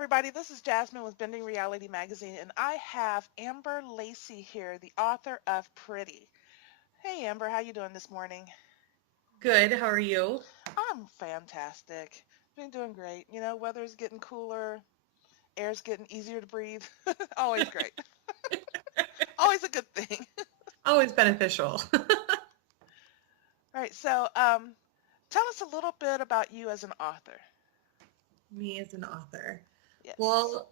everybody. This is Jasmine with Bending Reality Magazine, and I have Amber Lacie here, the author of Pretty. Hey, Amber, how you doing this morning? Good. How are you? I'm fantastic. Been doing great. Weather's getting cooler, air's getting easier to breathe. Always great. Always a good thing. Always beneficial. All right, so tell us a little bit about you as an author. Me as an author. Yes. Well,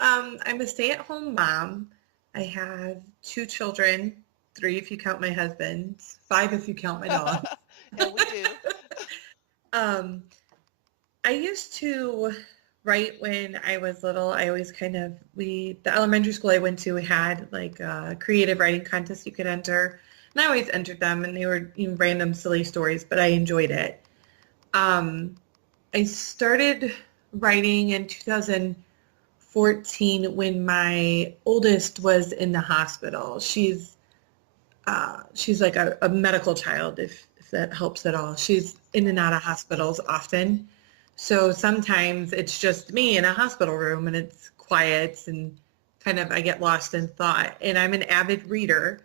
I'm a stay-at-home mom. I have two children, three if you count my husband, five if you count my dog. And we do. Um, I used to write when I was little. I always the elementary school I went to had like a creative writing contest you could enter. And I always entered them and they were random silly stories, but I enjoyed it. Um, I started writing in 2014 when my oldest was in the hospital. She's like a medical child, if that helps at all. She's in and out of hospitals often. So sometimes it's just me in a hospital room and it's quiet and kind of I get lost in thought. And I'm an avid reader.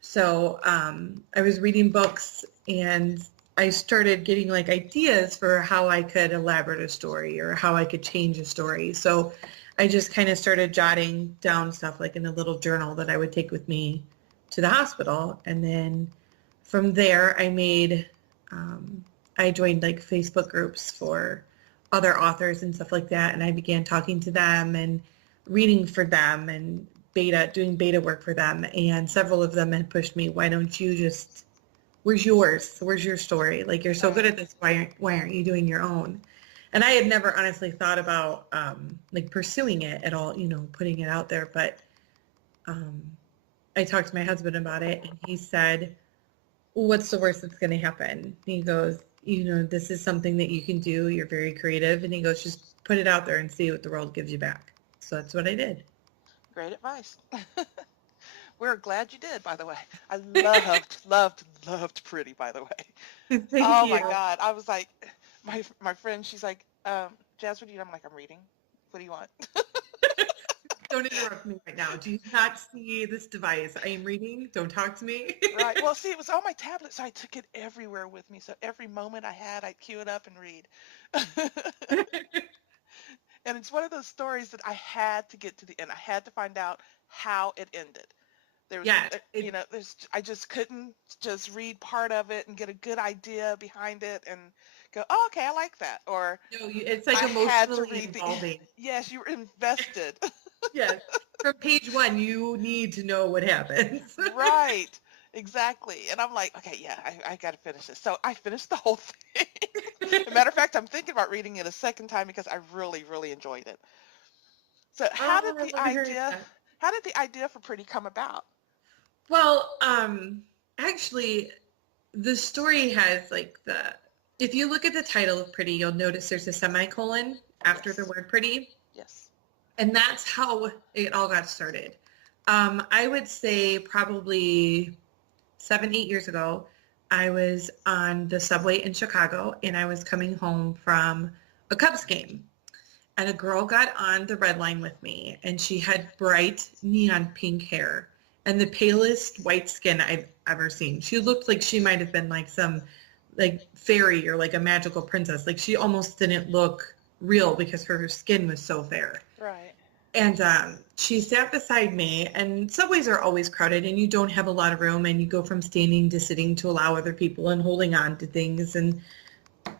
So I was reading books and I started getting like ideas for how I could elaborate a story or how I could change a story. So I just kind of started jotting down stuff like in a little journal that I would take with me to the hospital. And then from there, um, I joined like Facebook groups for other authors and stuff like that. And I began talking to them and reading for them and doing beta work for them. And several of them had pushed me, why don't you just, where's yours? Where's your story? Like, you're so good Right. at this. Why aren't you doing your own? And I had never honestly thought about like pursuing it at all, putting it out there. But um, I talked to my husband about it and he said, what's the worst that's going to happen? He goes, this is something that you can do. You're very creative. And he goes, just put it out there and see what the world gives you back. So that's what I did. Great advice. We're glad you did, by the way. I loved Pretty, by the way. Thank Oh my you. God. I was like, my friend, she's like, Jazz, what do you? I'm like, I'm reading. What do you want? Don't interrupt me right now. Do you not see this device? I am reading. Don't talk to me. Right. Well, see, it was on my tablet, so I took it everywhere with me. So every moment I had, I'd cue it up and read. And it's one of those stories that I had to get to the end. I had to find out how it ended. There was, Yes, I just couldn't just read part of it and get a good idea behind it and go, oh, okay, I like that. Or no, it's like I had to emotionally read the, involving. yes, you were invested. Yes. From page one, you need to know what happens. Right. Exactly. And I'm like, okay, yeah, I got to finish this. So I finished the whole thing. As a matter of fact, I'm thinking about reading it a second time because I really, really enjoyed it. So Oh, I love hearing that. how did the idea for Pretty come about? Well, actually, the story has like if you look at the title of Pretty, you'll notice there's a semicolon after the Yes. word pretty. Yes. And that's how it all got started. I would say probably 7, 8 years ago, I was on the subway in Chicago and I was coming home from a Cubs game. And a girl got on the red line with me and she had bright neon pink hair and the palest white skin I've ever seen. She looked like she might have been like some like fairy or like a magical princess. Like she almost didn't look real because her skin was so fair. Right. And she sat beside me, and subways are always crowded, and you don't have a lot of room, and you go from standing to sitting to allow other people and holding on to things, and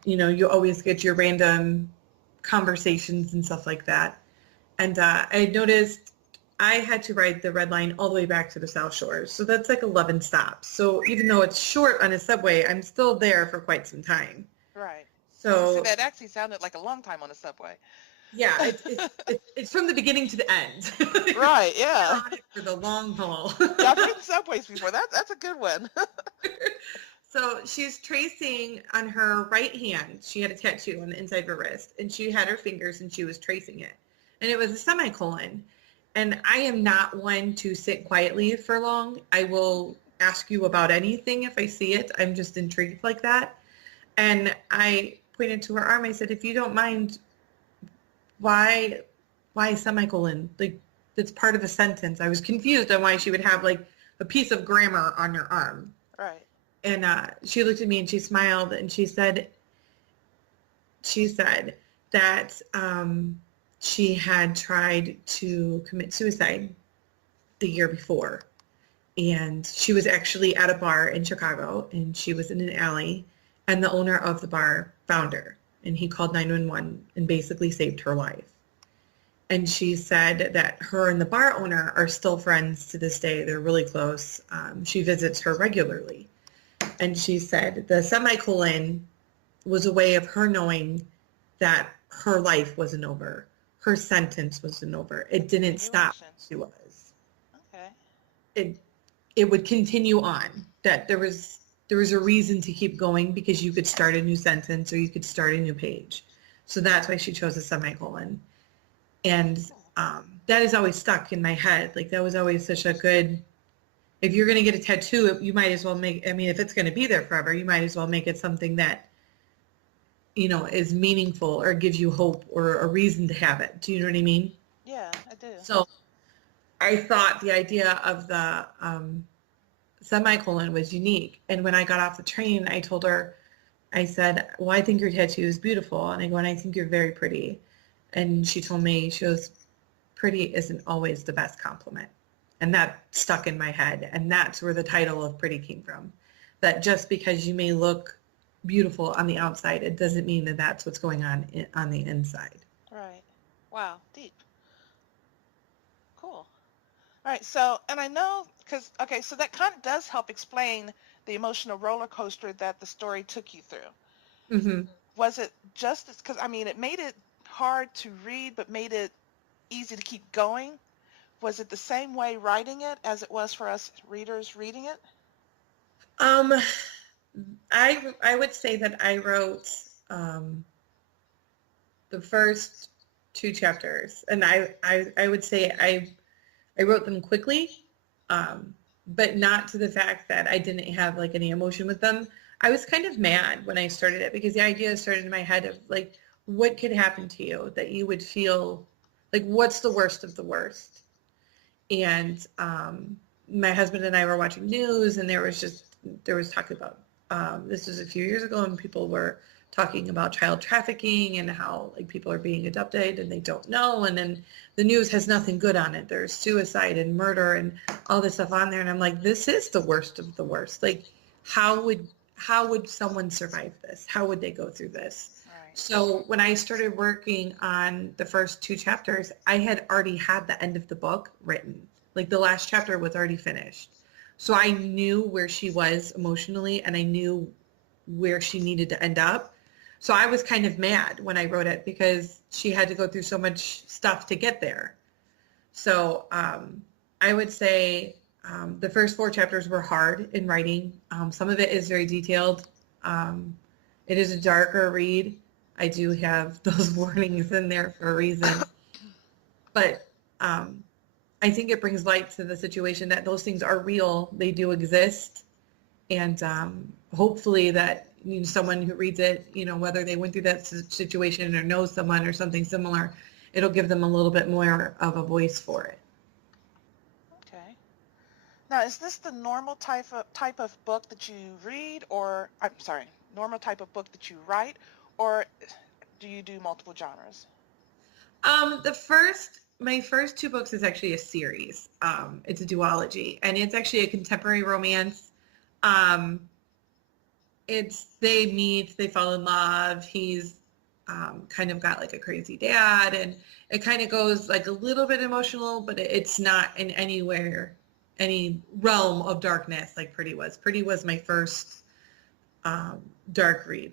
you always get your random conversations and stuff like that. And I noticed I had to ride the red line all the way back to the South Shore, so that's like 11 stops. So even though it's short on a subway, I'm still there for quite some time. Right. I was gonna say So that actually sounded like a long time on the subway. yeah, it's from the beginning to the end. Right. You're Yeah. on it for the long haul. Yeah. I've ridden subways before. That's a good one. So she's tracing on her right hand. She had a tattoo on the inside of her wrist, and she had her fingers, and she was tracing it. And it was a semicolon. And I am not one to sit quietly for long. I will ask you about anything if I see it. I'm just intrigued like that. And I pointed to her arm. I said, if you don't mind, why why semicolon? Like, that's part of a sentence. I was confused on why she would have like a piece of grammar on her arm. Right. And she looked at me and she smiled and she said that she had tried to commit suicide the year before. And she was actually at a bar in Chicago and she was in an alley and the owner of the bar found her and he called 911 and basically saved her life. And she said that her and the bar owner are still friends to this day. They're really close. She visits her regularly. And she said the semicolon was a way of her knowing that her life wasn't over. Her sentence wasn't over. It didn't stop where she was. Okay. It would continue on. That there was a reason to keep going because you could start a new sentence or you could start a new page. So that's why she chose a semicolon. And that is always stuck in my head. Like that was always such a good, if you're going to get a tattoo, you might as well make, I mean, if it's going to be there forever, you might as well make it something that, you know, is meaningful or gives you hope or a reason to have it. Do you know what I mean? Yeah, I do. So I thought the idea of the semicolon was unique. And when I got off the train, I told her, I said, well, I think your tattoo is beautiful. And I go, and I think you're very pretty. And she told me, she goes, pretty isn't always the best compliment. And that stuck in my head. And that's where the title of Pretty came from. That just because you may look beautiful on the outside, it doesn't mean that that's what's going on the inside. Right. Wow. Deep. Cool. All right. So, and I know, because, okay, so that kind of does help explain the emotional roller coaster that the story took you through. Mm-hmm. Was it just, because, I mean, it made it hard to read, but made it easy to keep going? Was it the same way writing it as it was for us readers reading it? I would say that I wrote the first two chapters, and I would say I wrote them quickly, but not to the fact that I didn't have like any emotion with them. I was kind of mad when I started it because the idea started in my head of like, what could happen to you that you would feel like, what's the worst of the worst? And my husband and I were watching news, and there was talk about this was a few years ago, and people were talking about child trafficking and how like people are being abducted and they don't know, and then the news has nothing good on it. There's suicide and murder and all this stuff on there, and I'm like, this is the worst of the worst. Like, how would someone survive this? How would they go through this? Right. So when I started working on the first two chapters, I had already had the end of the book written. Like the last chapter was already finished. So I knew where she was emotionally and I knew where she needed to end up. So I was kind of mad when I wrote it because she had to go through so much stuff to get there. So I would say the first four chapters were hard in writing. Some of it is very detailed. It is a darker read. I do have those warnings in there for a reason. But I think it brings light to the situation that those things are real. They do exist. And hopefully that someone who reads it, whether they went through that situation or knows someone or something similar, it'll give them a little bit more of a voice for it. Okay. Now, is this the normal type of book that you read, or I'm sorry, normal type of book that you write, or do you do multiple genres? My first two books is actually a series. It's a duology, and it's actually a contemporary romance. They meet, they fall in love. He's kind of got like a crazy dad, and it kind of goes like a little bit emotional, but it's not in any realm of darkness like Pretty was. Pretty was my first dark read.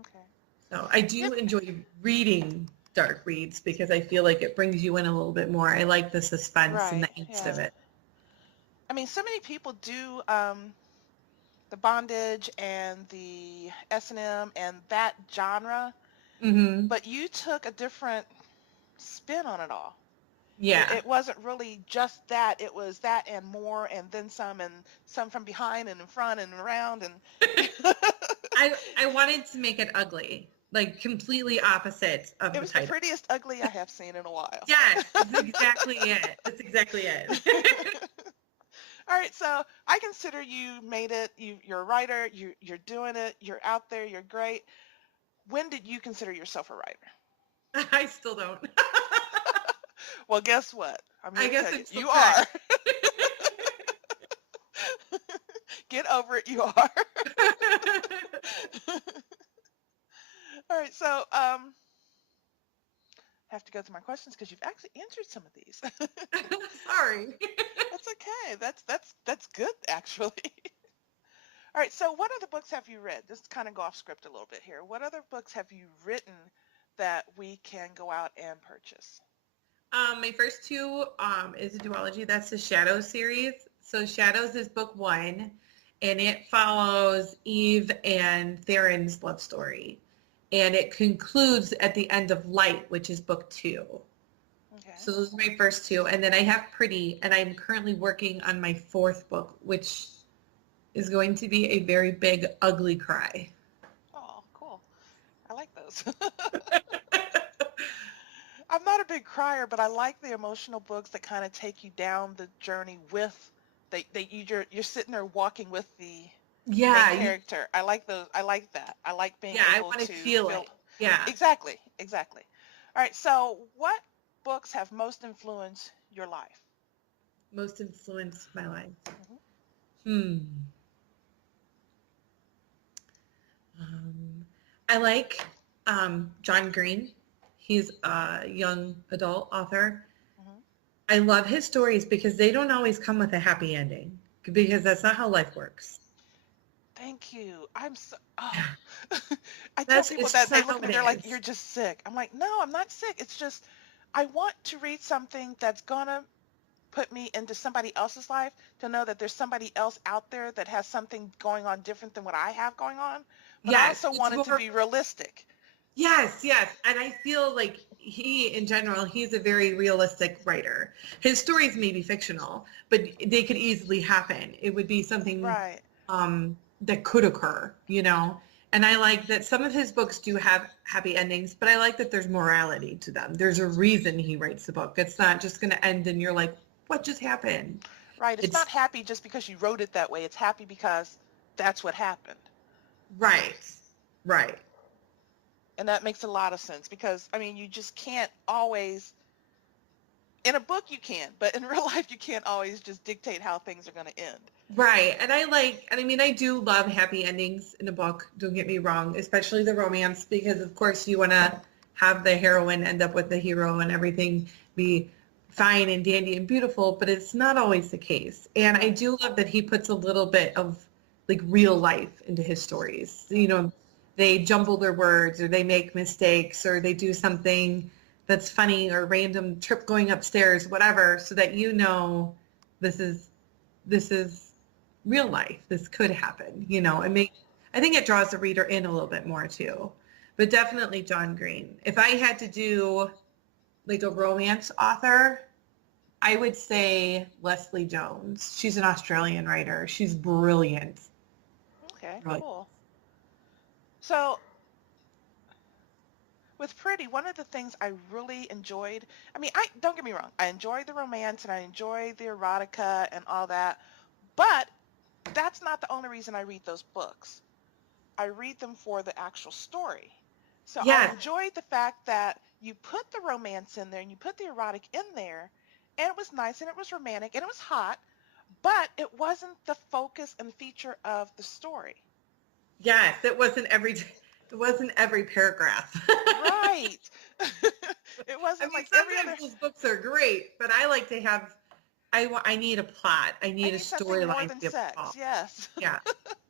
Okay. So I do enjoy reading dark reads because I feel like it brings you in a little bit more. I like the suspense and the angst of it. I mean, so many people do the bondage and the S&M and that genre, Mm-hmm. but you took a different spin on it all. Yeah. It wasn't really just that. It was that and more, and then some, and some from behind and in front and around. And I wanted to make it ugly. like completely opposite of It the was the title. prettiest ugly I have seen in a while. Yes, that's exactly it. That's exactly it. All right, so I consider you made it. You're a writer. You're doing it. You're out there. You're great. When did you consider yourself a writer? I still don't. Well, guess what? I'm here I to guess tell you, I'm still you trying. are. Get over it. You are. All right, so have to go through my questions because you've actually answered some of these. Sorry. That's okay. That's good actually. All right, so what other books have you read? Just kind of go off script a little bit here. What other books have you written that we can go out and purchase? My first two is a duology. That's the Shadows series. So Shadows is book one, and it follows Eve and Theron's love story. And it concludes at the end of Light, which is book two. Okay. So those are my first two. And then I have Pretty, and I'm currently working on my fourth book, which is going to be a very big, ugly cry. Oh, cool. I like those. I'm not a big crier, but I like the emotional books that kind of take you down the journey with you're sitting there walking with the main Yeah, character. I like those. I like that. I like being yeah, I able want to to feel feel it. Yeah, exactly, exactly. All right. So, what books have most influenced your life? most influenced my life. Hmm. Hmm. Um, I like John Green. He's a young adult author. Hmm. I love his stories because they don't always come with a happy ending because that's not how life works. Thank you. I'm so. Oh. I tell That's people it's just that they not look how at me. it They're like, is. "You're just sick." I'm like, "No, I'm not sick. It's just I want to read something that's gonna put me into somebody else's life to know that there's somebody else out there that has something going on different than what I have going on. But I Yes, also it's want it to more. be realistic." Yes, yes. And I feel like in general, he's a very realistic writer. His stories may be fictional, but they could easily happen. It would be something Right. that could occur, you know? And I like that some of his books do have happy endings, but I like that there's morality to them. There's a reason he writes the book. It's not just going to end and you're like, what just happened? Right. It's It's not happy just because you wrote it that way. It's happy because that's what happened. right, right. And that makes a lot of sense because I mean, you just can't always in a book you can, but in real life you can't always just dictate how things are going to end. Right. And I mean, I do love happy endings in a book. Don't get me wrong, especially the romance, because of course you want to have the heroine end up with the hero and everything be fine and dandy and beautiful, but it's not always the case. And I Right. do love that he puts a little bit of like real life into his stories. You Hmm. know, they jumble their words or they make mistakes or they do something that's funny or random trip going upstairs, whatever, so that you know this is this is real life. This could happen, you know. Hmm. I think it draws the reader in a little bit more too. But definitely John Green. If I had to do like a romance author, I would say Leslie Jones. She's an Australian writer. She's brilliant. Okay, Brilliant. cool. So, with Pretty, one of the things I really enjoyed, I mean, I don't get me wrong, I enjoy the romance and I enjoy the erotica and all that, but that's not the only reason I read those books. I read them for the actual story. So I Yes, enjoyed the fact that you put the romance in there and you put the erotic in there, and it was nice and it was romantic and it was hot, but it wasn't the focus and feature of the story. yes. It wasn't every paragraph. Right. It I wasn't mean, like every other. sometimes those books are great, but I like to have I need a plot. I I need a need something more storyline to than be able to sex. follow. Yes. Yeah.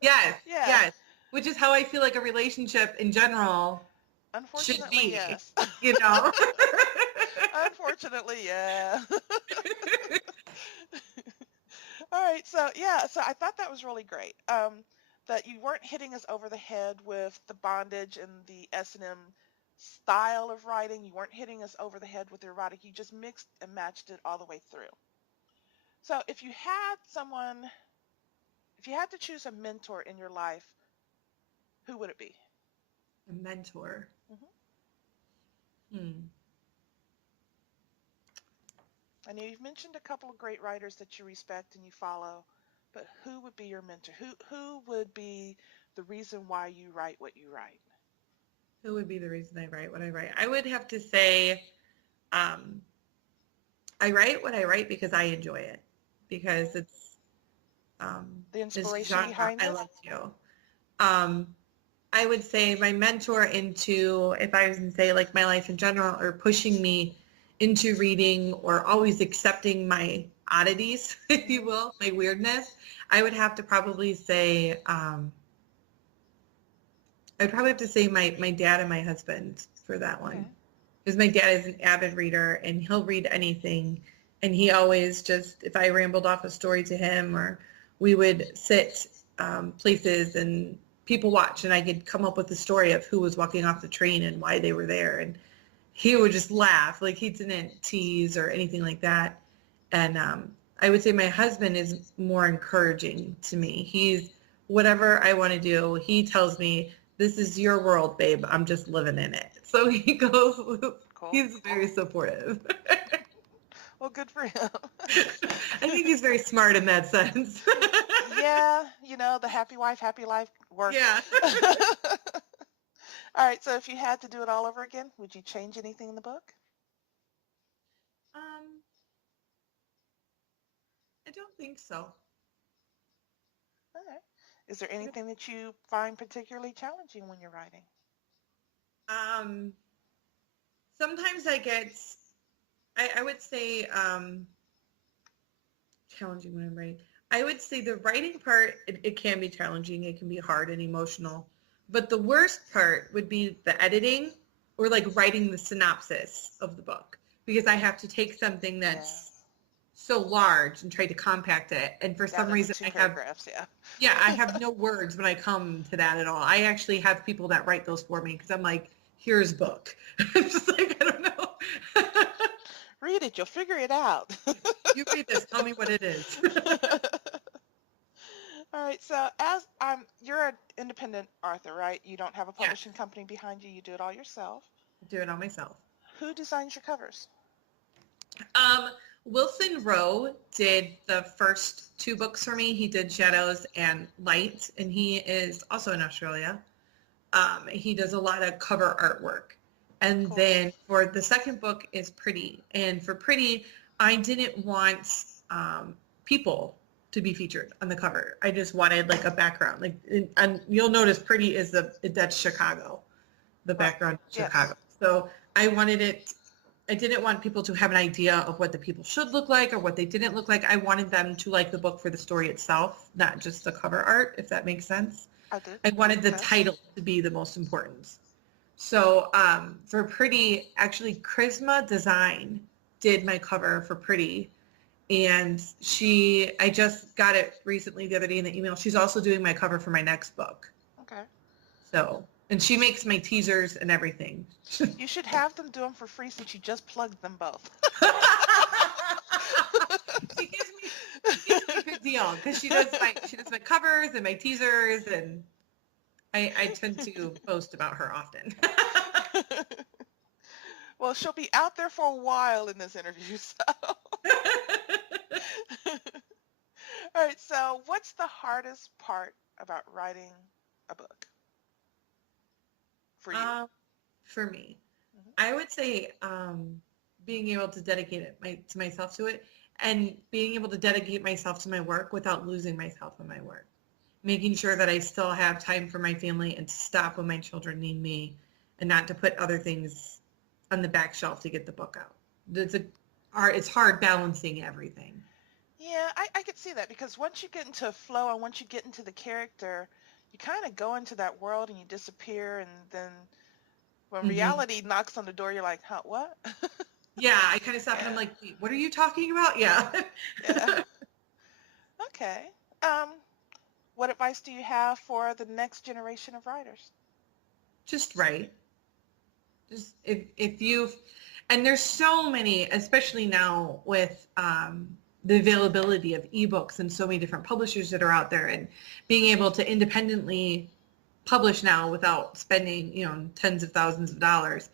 Yes. Yeah. Yes. Which is how I feel like a relationship in general should Unfortunately, be, yes. you know? Unfortunately, yeah. All right. So, yeah, so I thought that was really great. That you weren't hitting us over the head with the bondage and the S&M style of writing. You weren't hitting us over the head with the erotic. You just mixed and matched it all the way through. So, if you had to choose a mentor in your life, who would it be? A mentor. Hmm. I know you've mentioned a couple of great writers that you respect and you follow, but who would be your mentor? Who would be the reason why you write what you write? Who would be the reason I write what I write? I would have to say, um, I write what I write because I enjoy it, because The it's the inspiration genre behind I it? love to. Um, I would say my mentor into, if I was to say like my life in general, or pushing me into reading, or always accepting my oddities, if you Hmm. will, my weirdness, I would have to probably say, I'd probably have to say my dad and my husband for that one. Okay. Because my dad is an avid reader and he'll read anything. And he always just, if I rambled off a story to him, or we would sit places and people watch, and I could come up with the story of who was walking off the train and why they were there. And he would just laugh, like he didn't tease or anything like that. And I would say my husband is more encouraging to me. He's, whatever I want to do, he tells me, this is your world, babe. I'm just living in it. So he goes, Cool. he's very supportive. Well, good for him. I think he's very smart in that sense. Yeah, the happy wife, happy life works. Yeah. All right, so if you had to do it all over again, would you change anything in the book? Um, I don't think so. All right. Is there anything that you find particularly challenging when you're writing? Um, sometimes I would say, challenging when I'm writing. I would say the writing part, it can be challenging. It can be hard and emotional. But the worst part would be the editing, or like writing the synopsis of the book, because I have to take something Yeah. that's so large and try to compact it. And for some Down into reason, two paragraphs, yeah. I have no words when I come to that at all. I actually have people that write those for me, because I'm like, here's book. I'm just like, I don't know. Read it, you'll figure it out. You read this, tell me what it is. All right, so as you're an independent author, right? You don't have a Yeah, publishing company behind you. You do it all yourself. I do it all myself. Who designs your covers? Um, Wilson Rowe did the first two books for me. He did Shadows and Light, and he is also in Australia. He does a lot of cover artwork. And Cool. then for the second book is Pretty. And for Pretty, I didn't want people to be featured on the cover. I just wanted like a background. Like, and you'll notice Pretty is that's Chicago, the Right. background of Yes. Chicago. So I wanted it, I didn't want people to have an idea of what the people should look like or what they didn't look like. I wanted them to like the book for the story itself, not just the cover art, if that makes sense. I did. I wanted the Yes. title to be the most important. So for Pretty, actually Charisma Design did my cover for Pretty. And I just got it recently the other day in the email. She's also doing my cover for my next book. Okay. So, and she makes my teasers and everything. You should have them do them for free since you just plugged them both. She gives me a good deal, because she does my covers and my teasers, and I tend to post about her often. Well, she'll be out there for a while in this interview, so. All right, so what's the hardest part about writing a book for you? For me, Hmm. I would say being able to dedicate to myself to it, and being able to dedicate myself to my work without losing myself in my work. Making sure that I still have time for my family and to stop when my children need me, and not to put other things on the back shelf to get the book out. It's hard balancing everything. Yeah, I could see that because once you get into a flow and once you get into the character, you kind of go into that world and you disappear, and then when Hmm. reality knocks on the door, you're like, huh, what? Yeah, I kind of stop and I'm Yeah, like, wait, what are you talking about? Yeah. yeah. Okay. Um, what advice do you have for the next generation of writers? Just write. Just if you've, and there's so many, especially now with the availability of ebooks and so many different publishers that are out there, and being able to independently publish now without spending, tens of thousands of dollars,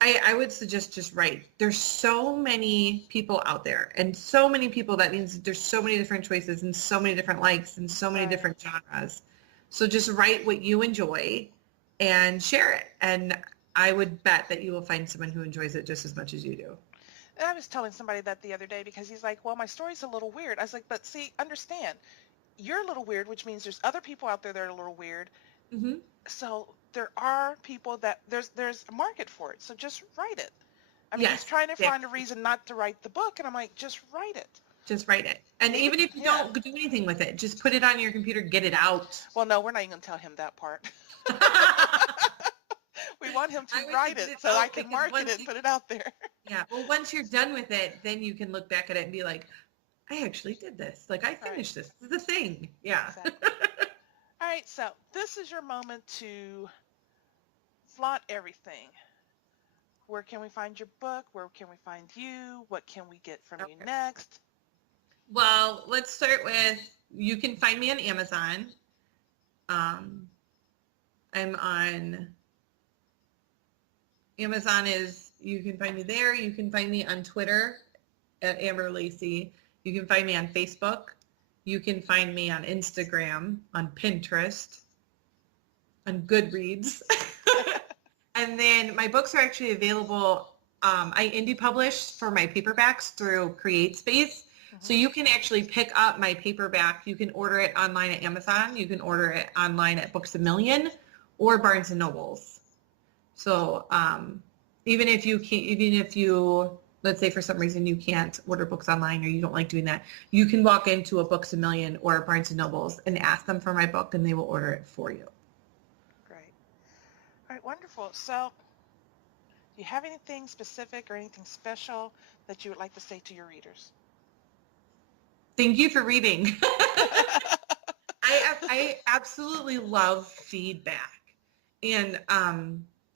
I would suggest just write. There's so many people out there, and so many people, that means there's so many different choices and so many different likes and so many different genres. So just write what you enjoy and share it. And I would bet that you will find someone who enjoys it just as much as you do. And I was telling somebody that the other day because he's like, well, my story's a little weird. I was like, but see, understand, you're a little weird, which means there's other people out there that are a little weird. Mm-hmm. So there are people that there's a market for it. So just write it. I mean, he's trying to find a reason not to write the book, and I'm like, just write it. Just write it. And even if you don't do anything with it, just put it on your computer, get it out. Well, no, we're not even going to tell him that part. We want him to write it so I can market it and put it out there. Yeah. Well, once you're done with it, then you can look back at it and be like, I actually did this. Like, I finished this. This is the thing. Yeah. Exactly. All right. So this is your moment to flaunt everything. Where can we find your book? Where can we find you? What can we get from you next? Well, let's start with, you can find me on Amazon. I'm on Amazon you can find me there. You can find me on Twitter at Amber Lacie. You can find me on Facebook. You can find me on Instagram, on Pinterest, on Goodreads. And then my books are actually available. I indie publish for my paperbacks through CreateSpace. So you can actually pick up my paperback. You can order it online at Amazon. You can order it online at Books A Million or Barnes and Nobles. So even if you, let's say for some reason you can't order books online or you don't like doing that, you can walk into a Books A Million or a Barnes and Nobles and ask them for my book, and they will order it for you. Great. All right, wonderful. So do you have anything specific or anything special that you would like to say to your readers? Thank you for reading. I absolutely love feedback, and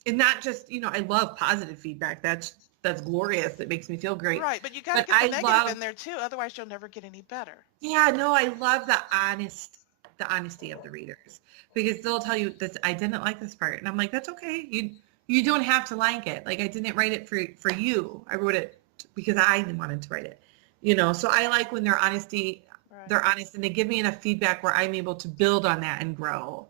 not just, I love positive feedback. That's glorious. It makes me feel great. Right, but you got to get the negative in there too. Otherwise, you'll never get any better. Yeah, no, I love the honesty of the readers, because they'll tell you that I didn't like this part, and I'm like, that's okay. You don't have to like it. Like, I didn't write it for you. I wrote it because I wanted to write it. So I like when they're honest and they give me enough feedback where I'm able to build on that and grow.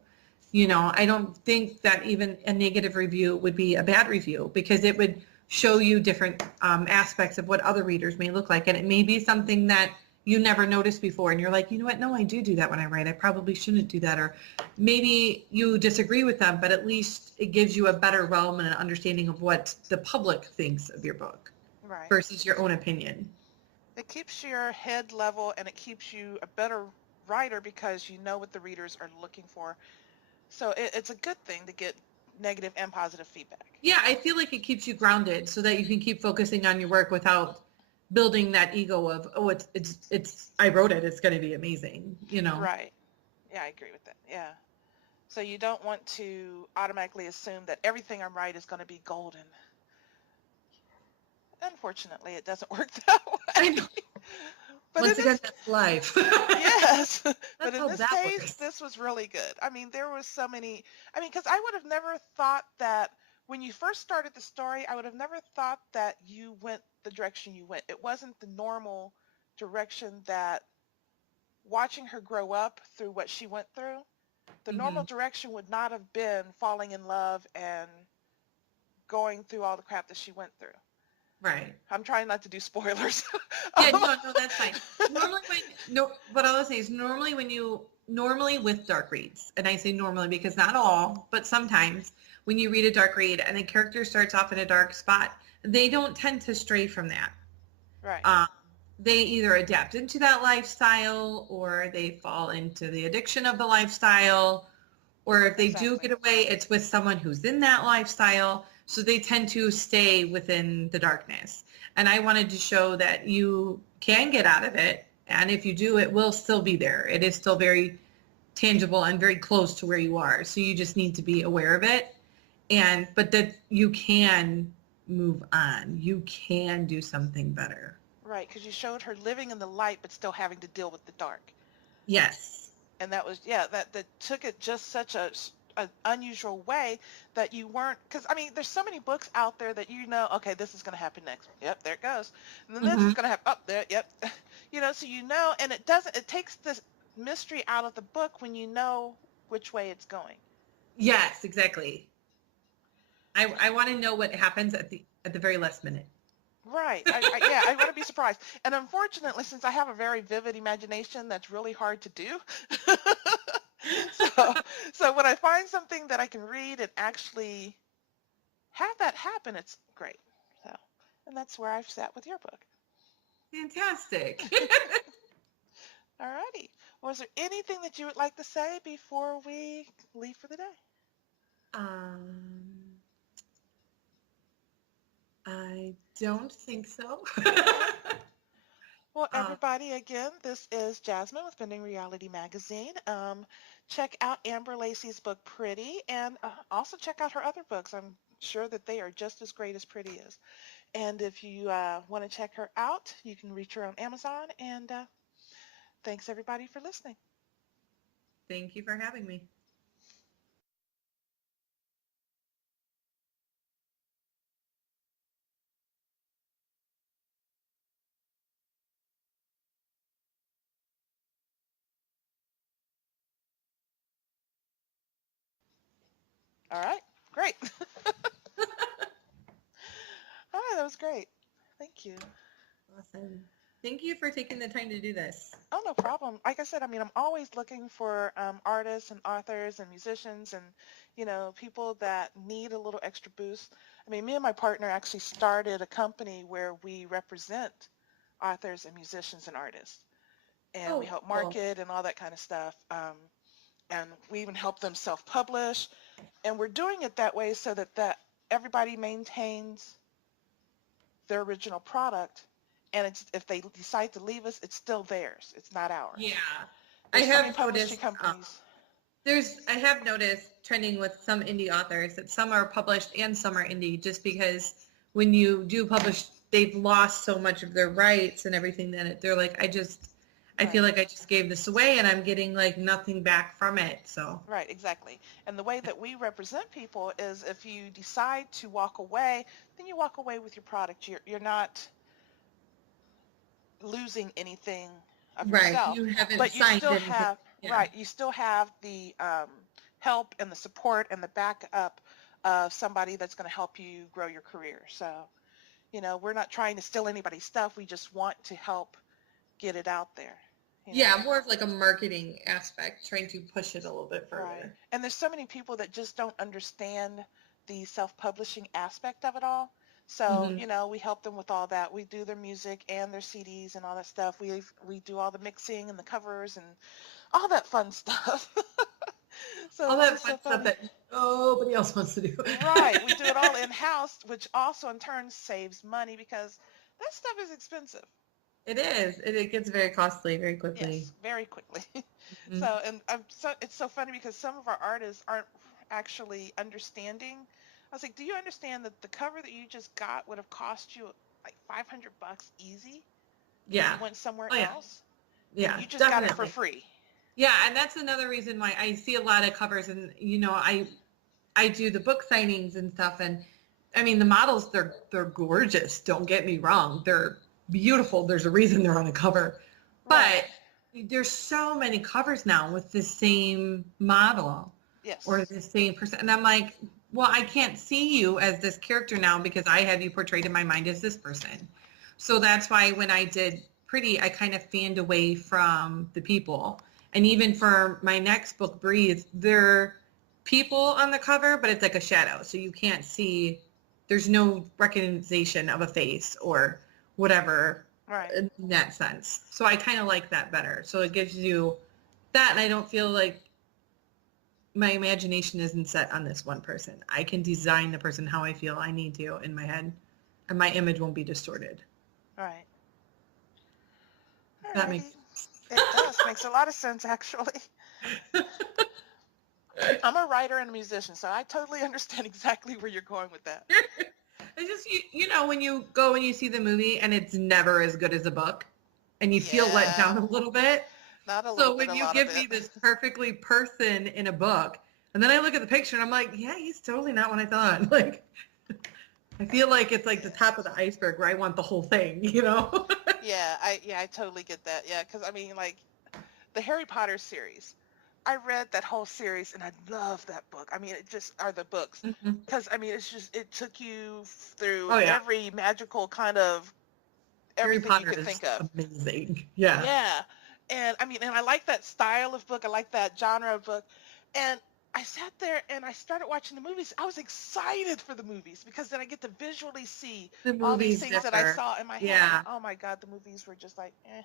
I don't think that even a negative review would be a bad review, because it would show you different aspects of what other readers may look like. And it may be something that you never noticed before. And you're like, you know what? No, I do that when I write. I probably shouldn't do that. Or maybe you disagree with them, but at least it gives you a better realm and an understanding of what the public thinks of your book versus your own opinion. It keeps your head level, and it keeps you a better writer because you know what the readers are looking for. So it's a good thing to get negative and positive feedback. Yeah, I feel like it keeps you grounded so that you can keep focusing on your work without building that ego of, oh, it's I wrote it, it's going to be amazing, Right. Yeah, I agree with that. Yeah. So you don't want to automatically assume that everything I write is going to be golden. Unfortunately, it doesn't work that way. I know. But once again, that's life. Yes. But in this case, this was really good. I mean, there was so many, because I would have never thought that when you first started the story, I would have never thought that you went the direction you went. It wasn't the normal direction that watching her grow up through what she went through. The normal direction would not have been falling in love and going through all the crap that she went through. Right. I'm trying not to do spoilers. Yeah, no, that's fine. What I will say is normally with dark reads, and I say normally because not all, but sometimes when you read a dark read and the character starts off in a dark spot, they don't tend to stray from that. Right. They either adapt into that lifestyle, or they fall into the addiction of the lifestyle, or if they do get away, it's with someone who's in that lifestyle. So they tend to stay within the darkness. And I wanted to show that you can get out of it. And if you do, it will still be there. It is still very tangible and very close to where you are. So you just need to be aware of it. But that you can move on. You can do something better. Right, because you showed her living in the light but still having to deal with the dark. Yes. And that was, that took it just such a an unusual way that you weren't, because I mean, there's so many books out there that okay, this is going to happen next. Yep, there it goes. And then this Mm-hmm. is going to happen up there. Yep. So and it takes this mystery out of the book when you know which way it's going. Yes, exactly. I want to know what happens at the very last minute. Right. Yeah, I want to be surprised. And unfortunately, since I have a very vivid imagination, that's really hard to do. So, so when I find something that I can read and actually have that happen, it's great. So, and that's where I've sat with your book. Fantastic. Alrighty. Was there anything that you would like to say before we leave for the day? Um, I don't think so. Well, um, everybody, again, this is Jasmine with Bending Reality Magazine. Check out Amber Lacie's book, Pretty, and also check out her other books. I'm sure that they are just as great as Pretty is. And if you want to check her out, you can reach her on Amazon. And thanks, everybody, for listening. Thank you for having me. All right, great. All right, that was great. Thank you. Awesome. Thank you for taking the time to do this. Oh, no problem. Like I said, I mean, I'm always looking for artists and authors and musicians and, people that need a little extra boost. I mean, me and my partner actually started a company where we represent authors and musicians and artists. And we Oh, help cool. market and all that kind of stuff. And we even help them self-publish. And we're doing it that way so that everybody maintains their original product. And if they decide to leave us, it's still theirs. It's not ours. Yeah. There's I so many have publishing noticed companies. I have noticed trending with some indie authors that some are published and some are indie just because when you do publish, they've lost so much of their rights and everything that they're like, I feel like I just gave this away and I'm getting like nothing back from it. So Right, exactly. And the way that we represent people is if you decide to walk away, then you walk away with your product. You're not losing anything of right, yourself, you haven't but you signed still anything. have, Yeah. right, you still have the help and the support and the backup of somebody that's going to help you grow your career. So, we're not trying to steal anybody's stuff. We just want to help get it out there. Yeah, more of like a marketing aspect, trying to push it a little bit Right. further. And there's so many people that just don't understand the self-publishing aspect of it all. So, Hmm. we help them with all that. We do their music and their CDs and all that stuff. We do all the mixing and the covers and all that fun stuff. So All it's that just fun so stuff funny. that nobody else wants to do. Right. We do it all in-house, which also in turn saves money because that stuff is expensive. It is. It gets very costly very quickly. Yes, very quickly. Mhm. So, and it's so funny because some of our artists aren't actually understanding. I was like, do you understand that the cover that you just got would have cost you like $500 easy if Yeah. you went somewhere Oh yeah. else, and Yeah, you just got it for definitely. free? Yeah, and that's another reason why I see a lot of covers and I do the book signings and stuff and I mean the models they're gorgeous, don't get me wrong. They're beautiful. There's a reason they're on the cover. Right. But there's so many covers now with the same model or Yes. the same person. And I'm like, well, I can't see you as this character now because I have you portrayed in my mind as this person. So that's why when I did Pretty, I kind of fanned away from the people. And even for my next book, Breathe, they're people on the cover, but it's like a shadow. So you can't see, there's no recognition of a face or whatever Right. in that sense. So I kind of like that better. So it gives you that, and I don't feel like my imagination isn't set on this one person. I can design the person how I feel I need to in my head, and my image won't be distorted. Right. That makes Alrighty. It does. Makes a lot of sense, actually. sense. I'm a writer and a musician, so I totally understand exactly where you're going with that. It's just you know when you go and you see the movie and it's never as good as the book, and you feel let Yeah. down a little bit. Not a little So bit, when a you lot of give me it. this perfectly person in a book, And then I look at the picture and I'm like, yeah, he's totally not what I thought. Like, I feel like it's like the top of the iceberg where I want the whole thing, you know? I totally get that. Yeah, because I mean, like the Harry Potter series, I read that whole series and I love that book. I mean, it just are the books Mhm. because I mean, it's just it took you through Oh yeah. every magical kind of Harry everything you Potter could is think of. amazing. Yeah. Yeah. And I mean, and I like that style of book. I like that genre of book. And I sat there and I started watching the movies. I was excited for the movies because then I get to visually see The all these movies things that I differ. saw in my head. And Yeah. oh my God, the movies were just like, eh.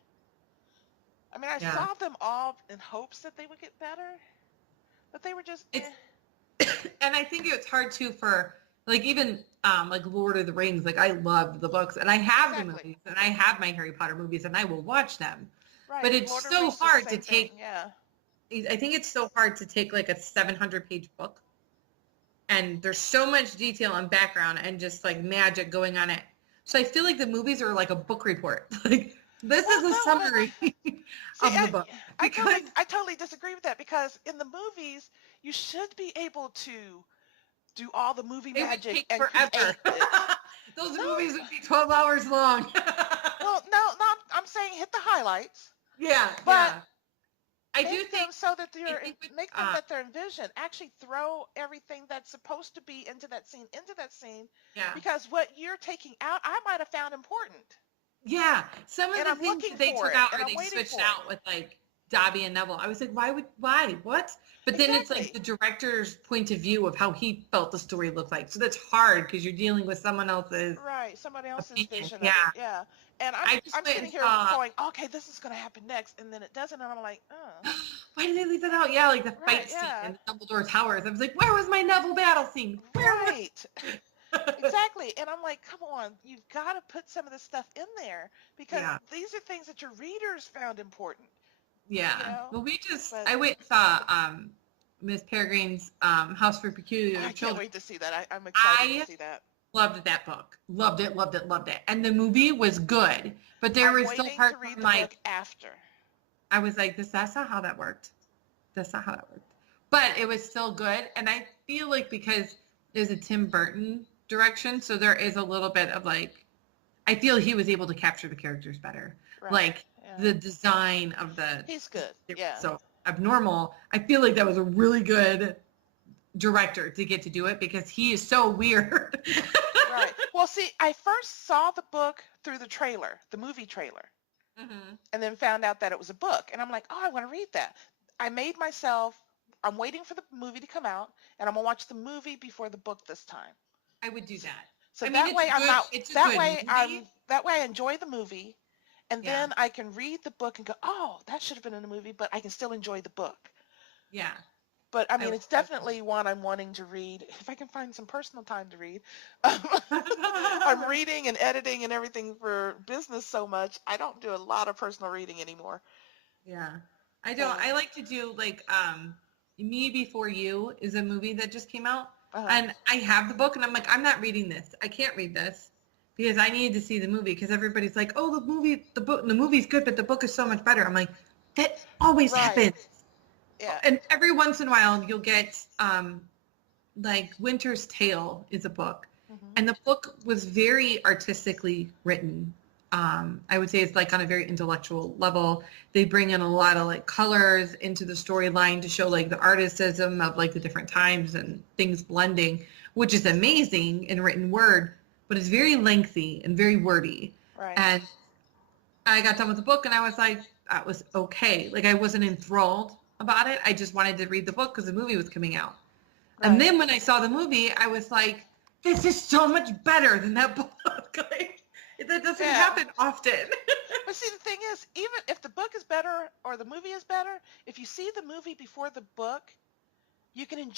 I mean, I Yeah. saw them all in hopes that they would get better, but they were just It's eh. and I think it's hard too for like even like Lord of the Rings. Like I love the books and I have the Exactly. movies and I have my Harry Potter movies and I will watch them. But Right. it's Lord of the so Rings was the hard to same thing. take. Yeah. I think it's so hard to take like a 700-page book and there's so much detail and background and just like magic going on it. So I feel like the movies are like a book report. Like this Well, is a no, but summary see, of the book because I totally disagree with that because in the movies you should be able to do all the movie it would magic take and forever. create it. Those No, movies would be 12 hours long. well, no, no, I'm saying hit the highlights, Yeah, but yeah. I do make them think so that I they're think with make them that they're envisioned. Actually, throw everything that's supposed to be into that scene, yeah. because what you're taking out, I might have found important, Yeah, some of and the I'm things looking that they for took it, out and or I'm they waiting switched for it. out with like Dobby and Neville, I was like, what? But then it's like Exactly. the director's point of view of how he felt the story looked like. So that's hard because you're dealing with someone else's Right, somebody else's opinion. vision Yeah, of it. Yeah. And I just I'm went and sitting here saw. going, okay, this is going to happen next, and then it doesn't, and I'm like, oh, Why did they leave that out? Yeah, like the right, fight scene yeah, in Dumbledore Towers. I was like, where was my Neville battle scene? Where was? right, exactly. And I'm like, come on, you've got to put some of this stuff in there because Yeah. these are things that your readers found important, you Yeah. know. Well, But I went and saw Miss Peregrine's House for oh, Peculiar I can't Children. wait to see that. I'm excited to I see that. loved that book. Loved it, loved it, loved it. And the movie was good, but there I'm were still waiting to parts where read I'm the book like, after. I was like, that's not how that worked. That's not how that worked. But it was still good. And I feel like because there's a Tim Burton direction, so there is a little bit of like, I feel he was able to capture the characters better. Right. Like Yeah. the design of He's good. they were Yeah. so abnormal. I feel like that was a really good director to get to do it because he is so weird. Right. Well, see, I first saw the book through the trailer, the movie trailer, Hmm. and then found out that it was a book. And I'm like, oh, I want to read that. I made myself, I'm waiting for the movie to come out, and I'm going to watch the movie before the book this time. I would do So, that. so I mean, that way I'm not, it's a that good way movie. I enjoy the movie, and Yeah. then I can read the book and go, oh, that should have been in the movie, but I can still enjoy the book. Yeah. But I I mean, love it's that. definitely one I'm wanting to read. If I can find some personal time to read. I'm reading and editing and everything for business so much. I don't do a lot of personal reading anymore. Yeah. I don't So, I like to do like Me Before You is a movie that just came out uh-huh. and I have the book and I'm like I'm not reading this. I can't read this because I need to see the movie because everybody's like, "Oh, the movie's good, but the book is so much better." I'm like, "That always Right. happens." Yeah. And every once in a while you'll get like Winter's Tale is a book. Hmm. And the book was very artistically written. I would say it's like on a very intellectual level. They bring in a lot of like colors into the storyline to show like the articism of like the different times and things blending, which is amazing in written word, but it's very lengthy and very wordy. Right. And I got done with the book and I was like, that was okay. Like I wasn't enthralled about it. I just wanted to read the book because the movie was coming out. And Right. then when I saw the movie, I was like, this is so much better than that book. Like, that doesn't Yeah. happen often. But see, the thing is, even if the book is better or the movie is better, if you see the movie before the book, you can enjoy